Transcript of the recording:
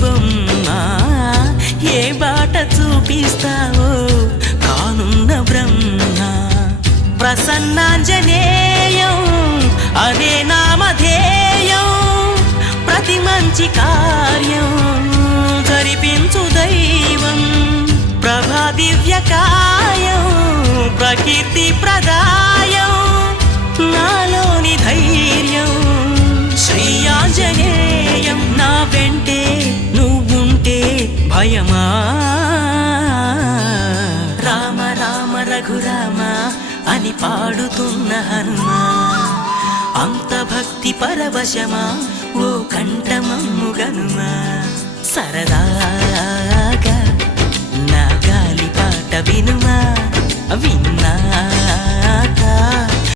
బొమ్మ ఏ బాట చూపిస్తావో కానున్న బ్రహ్మ ప్రసన్నాంజనేయం అదే నామధేయం ప్రతి మంచి కార్యం జరిపించు దైవం ప్రభా దివ్యకాయం ప్రకీర్తి ప్రదాయం నాలోని ధైర్యం శ్రీ ఆంజనేయం నా వెంటే నువ్వుంటే భయమా రామ రామ రఘురామ అని పాడుతున్న హనుమా అంత భక్తి పరవశమా ఓ కంఠమమ్ముగనుమా సరదాగా నా గాలి పాట వినుమా విన్నా